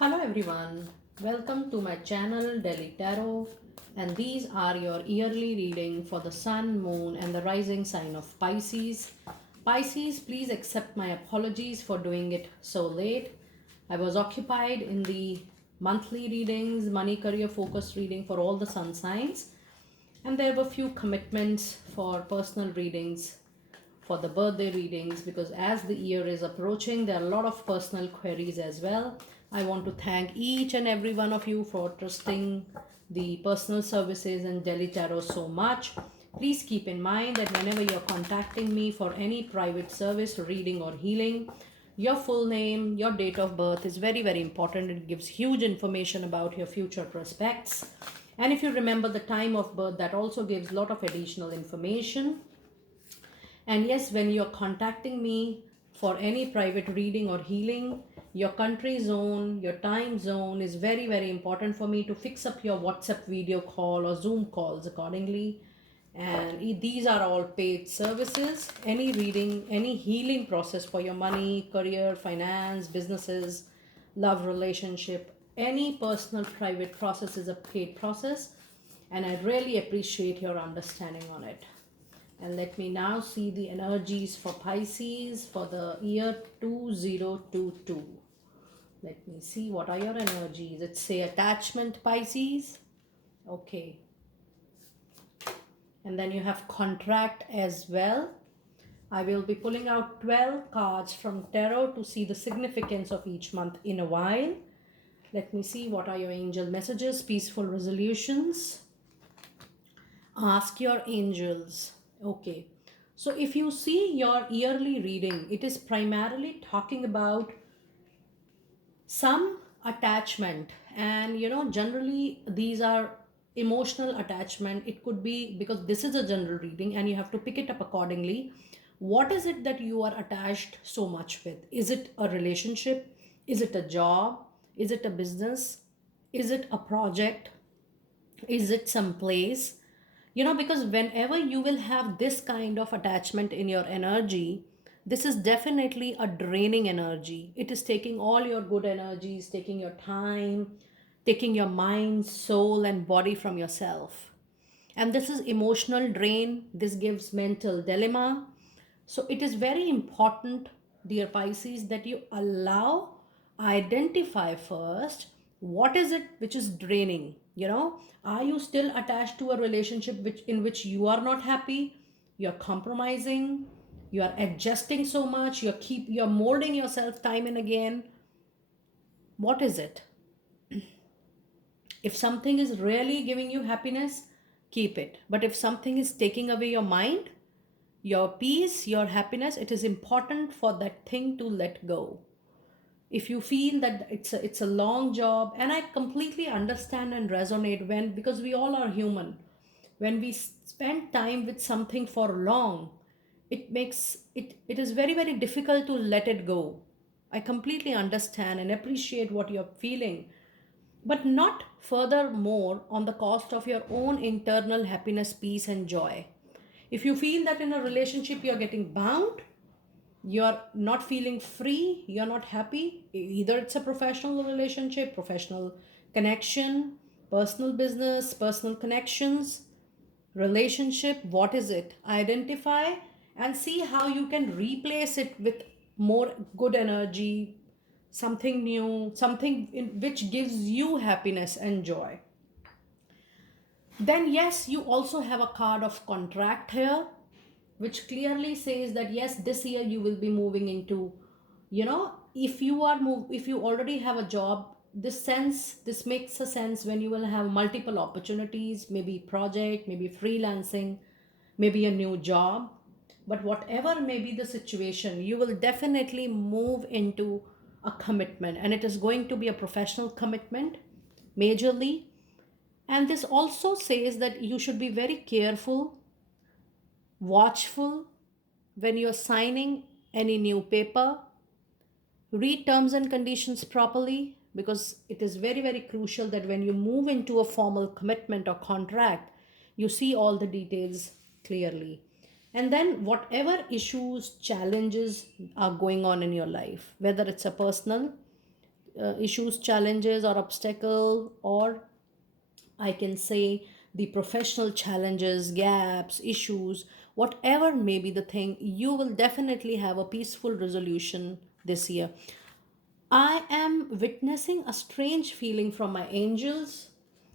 Hello everyone, welcome to my channel Delhi Tarot, and these are your yearly reading for the sun, moon and the rising sign of Pisces. Pisces, please accept my apologies for doing it so late. I was occupied in the monthly readings, money career focused reading for all the sun signs, and there were few commitments for personal readings for the birthday readings because as the year is approaching, there are a lot of personal queries as well. I want to thank each and every one of you for trusting the personal services and Delhi Tarot so much. Please keep in mind that whenever you're contacting me for any private service, reading, or healing, your full name, your date of birth is very, very important. It gives huge information about your future prospects. And if you remember the time of birth, that also gives a lot of additional information. And yes, when you're contacting me for any private reading or healing, your country zone, your time zone is very, very important for me to fix up your WhatsApp video call or Zoom calls accordingly. And these are all paid services. Any reading, any healing process for your money, career, finance, businesses, love, relationship, any personal private process is a paid process. And I really appreciate your understanding on it. And let me now see the energies for Pisces for the year 2022. Let me see what are your energies. It's say attachment Pisces. Okay. And then you have contract as well. I will be pulling out 12 cards from tarot to see the significance of each month in a while. Let me see what are your angel messages, peaceful resolutions. Ask your angels. Okay. So if you see your yearly reading, it is primarily talking about some attachment, and generally these are emotional attachment. It could be because this is a general reading and you have to pick it up accordingly. What is it that you are attached so much with? Is it a relationship? Is it a job? Is it a business? Is it a project? Is it some place? Because whenever you will have this kind of attachment in your energy, this is definitely a draining energy. It is taking all your good energies, taking your time, taking your mind, soul and body from yourself. And this is emotional drain. This gives mental dilemma. So it is very important, dear Pisces, that you allow, identify first what is it which is draining. Are you still attached to a relationship in which you are not happy? You're compromising, you are adjusting so much, you're molding yourself time and again. What is it? If something is really giving you happiness, keep it. But if something is taking away your mind, your peace, your happiness, it is important for that thing to let go. If you feel that it's a long job, and I completely understand and resonate, because we all are human, when we spend time with something for long, it is very, very difficult to let it go. I completely understand and appreciate what you're feeling, but not furthermore on the cost of your own internal happiness, peace, and joy. If you feel that in a relationship you're getting bound, you're not feeling free, you're not happy, either it's a professional relationship, professional connection, personal business, personal connections, relationship, what is it? Identify and see how you can replace it with more good energy, something new, something which gives you happiness and joy. Then yes, you also have a card of contract here, which clearly says that yes, this year you will be moving into, if you already have a job, this makes a sense when you will have multiple opportunities, maybe project, maybe freelancing, maybe a new job. But whatever may be the situation, you will definitely move into a commitment, and it is going to be a professional commitment majorly. And this also says that you should be very careful, watchful when you're signing any new paper. Read terms and conditions properly, because it is very, very crucial that when you move into a formal commitment or contract, you see all the details clearly. And then, whatever issues, challenges are going on in your life, whether it's a personal issues, challenges, or obstacle, or I can say the professional challenges, gaps, issues, whatever may be the thing, you will definitely have a peaceful resolution this year. I am witnessing a strange feeling from my angels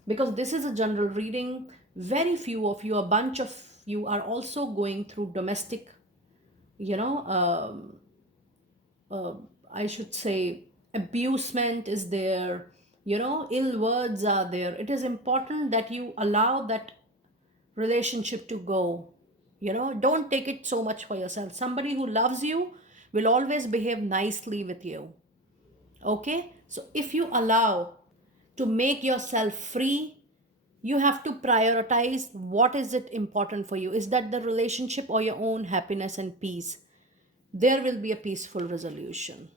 because this is a general reading. Very few of you, a bunch of you, are also going through domestic, you know, uh, I should say, abusement is there, ill words are there. It is important that you allow that relationship to go. Don't take it so much for yourself. Somebody who loves you will always behave nicely with you. Okay? So if you allow to make yourself free, you have to prioritize what is it important for you. Is that the relationship or your own happiness and peace? There will be a peaceful resolution.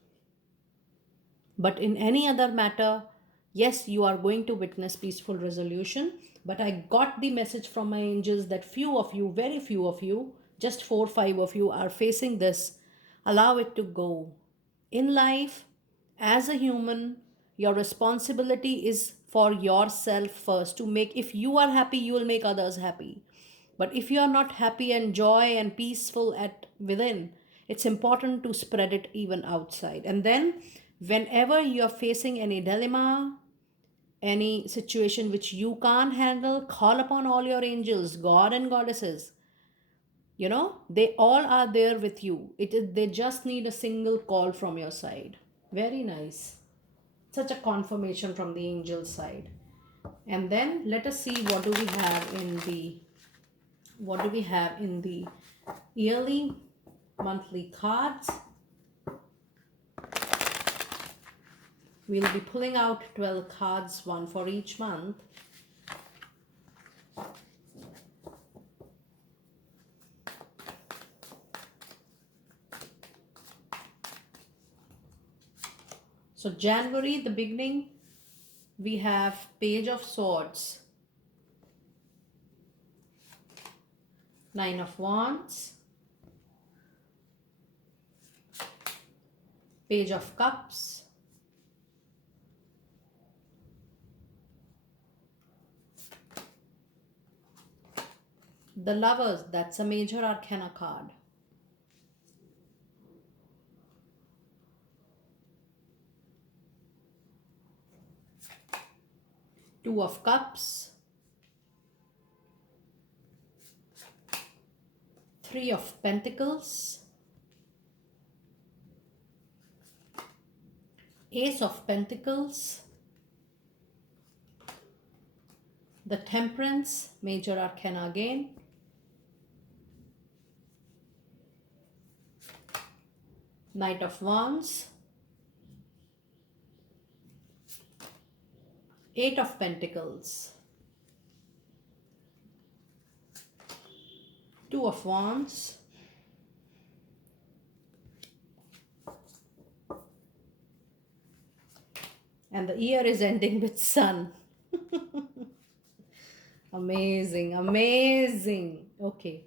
But in any other matter, yes, you are going to witness peaceful resolution. But I got the message from my angels that few of you, very few of you, just 4 5 of you are facing this. Allow it to go. In life, as a human, your responsibility is for yourself first to make, if you are happy, you will make others happy. But if you are not happy and joy and peaceful at within, it's important to spread it even outside. And then, whenever you are facing any dilemma, any situation which you can't handle, call upon all your angels, God and goddesses. They all are there with you. They just need a single call from your side. Very nice. Such a confirmation from the angel side. And then let us see what do we have in the yearly, monthly cards. We'll be pulling out 12 cards, one for each month. So January, the beginning, we have Page of Swords, Nine of Wands, Page of Cups, the Lovers, that's a major arcana card. Two of Cups, Three of Pentacles, Ace of Pentacles, the Temperance, major arcana again, Knight of Wands, Eight of Pentacles, Two of Wands, and the year is ending with Sun. Amazing, amazing. Okay.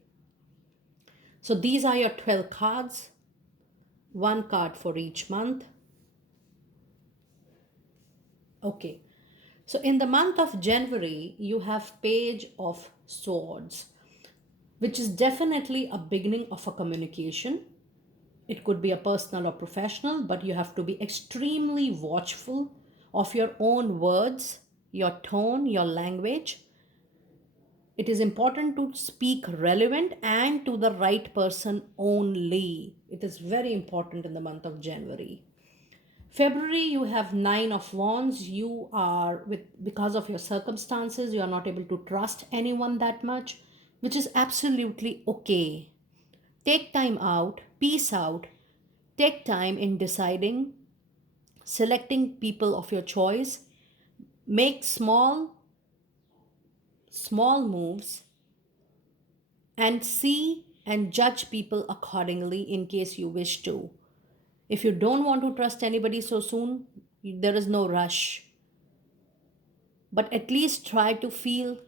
So these are your 12 cards, one card for each month. Okay. So in the month of January, you have Page of Swords, which is definitely a beginning of a communication. It could be a personal or professional, but you have to be extremely watchful of your own words, your tone, your language. It is important to speak relevant and to the right person only. It is very important in the month of January. February, you have Nine of Wands. You are because of your circumstances, you are not able to trust anyone that much, which is absolutely okay. Take time out, peace out, take time in deciding, selecting people of your choice, make small moves, and see and judge people accordingly in case you wish to. If you don't want to trust anybody so soon, there is no rush. But at least try to feel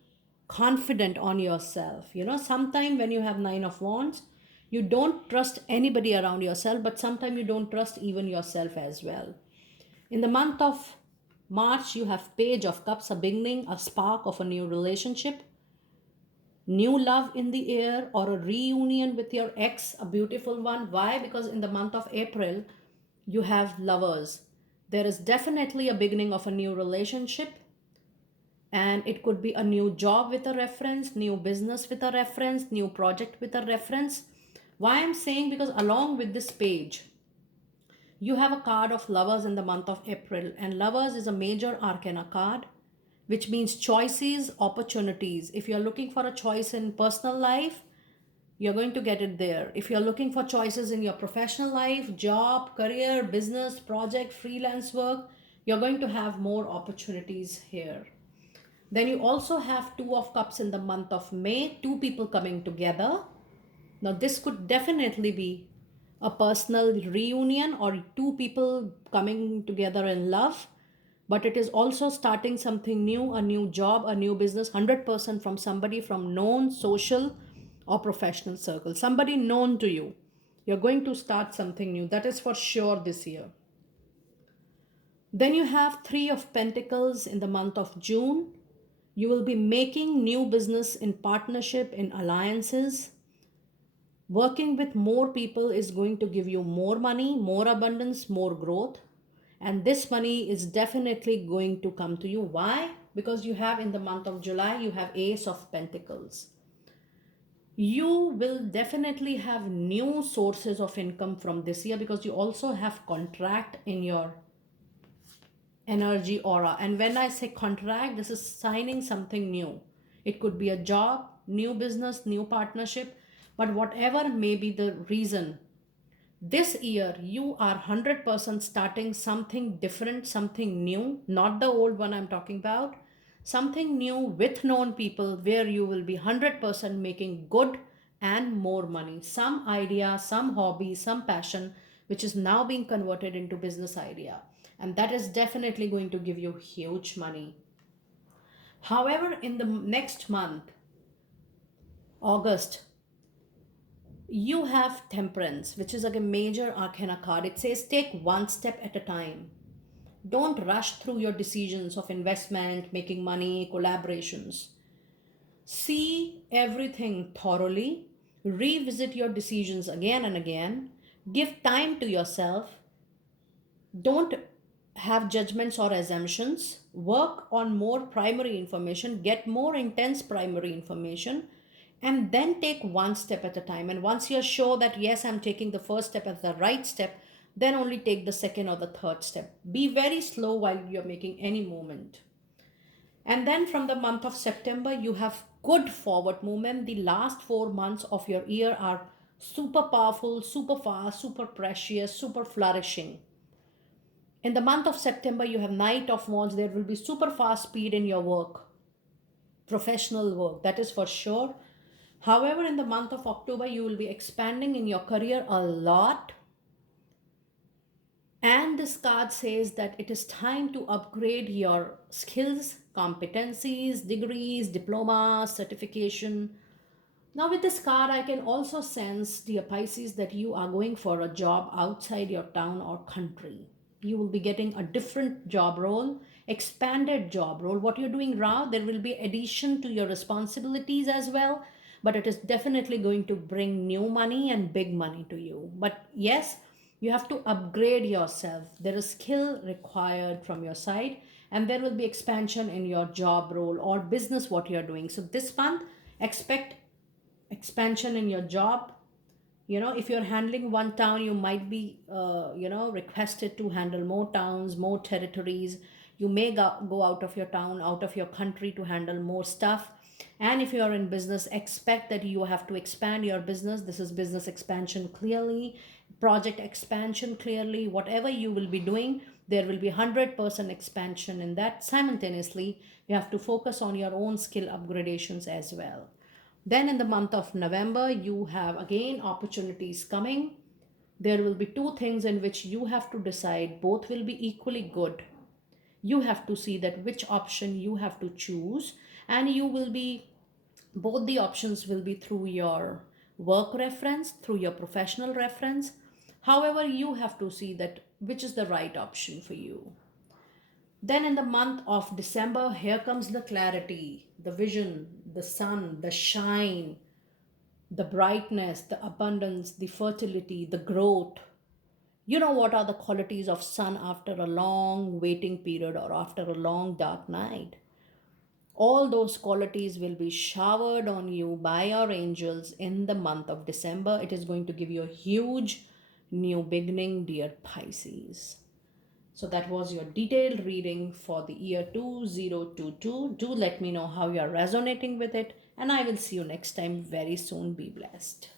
confident on yourself. Sometime when you have Nine of Wands, you don't trust anybody around yourself, but sometimes you don't trust even yourself as well. In the month of March, you have Page of Cups, a beginning, a spark of a new relationship, new love in the air, or a reunion with your ex, a beautiful one. Why? Because in the month of April, you have Lovers. There is definitely a beginning of a new relationship, and it could be a new job with a reference, new business with a reference, new project with a reference. Why I'm saying, because along with this page, you have a card of Lovers in the month of April, and Lovers is a major arcana card, which means choices, opportunities. If you're looking for a choice in personal life, you're going to get it there. If you're looking for choices in your professional life, job, career, business, project, freelance work, you're going to have more opportunities here. Then you also have Two of Cups in the month of May, two people coming together. Now, this could definitely be a personal reunion or two people coming together in love, but it is also starting something new, a new job, a new business, 100% from somebody from known social or professional circle, somebody known to you. You're going to start something new. That is for sure this year. Then you have Three of Pentacles in the month of June. You will be making new business in partnership, in alliances. Working with more people is going to give you more money, more abundance, more growth. And this money is definitely going to come to you. Why? Because you have in the month of July, you have Ace of Pentacles. You will definitely have new sources of income from this year, because you also have contract in your energy aura. And when I say contract, this is signing something new. It could be a job, new business, new partnership, but whatever may be the reason, this year you are 100% starting something different, something new, not the old one I'm talking about, something new with known people, where you will be 100% making good and more money. Some idea, some hobby, some passion, which is now being converted into business idea. And that is definitely going to give you huge money. However, in the next month, August, you have Temperance, which is like a major arcana card. It says take one step at a time. Don't rush through your decisions of investment, making money, collaborations. See everything thoroughly. Revisit your decisions again and again. Give time to yourself. Don't have judgments or assumptions. Work on more primary information. Get more intense primary information, and then take one step at a time. And once you're sure that yes, I'm taking the first step as the right step, then only take the second or the third step. Be very slow while you're making any movement. And then from the month of September, you have good forward movement. The last 4 months of your year are super powerful, super fast, super precious, super flourishing. In the month of September, you have Knight of Wands. There will be super fast speed in your work, professional work, that is for sure. However, in the month of October, you will be expanding in your career a lot. And this card says that it is time to upgrade your skills, competencies, degrees, diplomas, certification. Now, with this card, I can also sense, dear Pisces, that you are going for a job outside your town or country. You will be getting a different job role, expanded job role. What you're doing now, there will be addition to your responsibilities as well, but it is definitely going to bring new money and big money to you. But yes, you have to upgrade yourself. There is skill required from your side, and there will be expansion in your job role or business, what you're doing. So this month, expect expansion in your job. If you're handling one town, you might be requested to handle more towns, more territories. You may go out of your town, out of your country, to handle more stuff. And if you are in business, expect that you have to expand your business. This is business expansion clearly, project expansion clearly. Whatever you will be doing, there will be 100% expansion in that. Simultaneously, you have to focus on your own skill upgradations as well. Then in the month of November, you have again opportunities coming. There will be two things in which you have to decide. Both will be equally good. You have to see that which option you have to choose, and both the options will be through your work reference, through your professional reference. However, you have to see that which is the right option for you. Then in the month of December, here comes the clarity, the vision, the sun, the shine, the brightness, the abundance, the fertility, the growth. You know what are the qualities of sun after a long waiting period or after a long dark night? All those qualities will be showered on you by our angels in the month of December. It is going to give you a huge new beginning, dear Pisces. So that was your detailed reading for the year 2022. Do let me know how you are resonating with it, and I will see you next time very soon. Be blessed.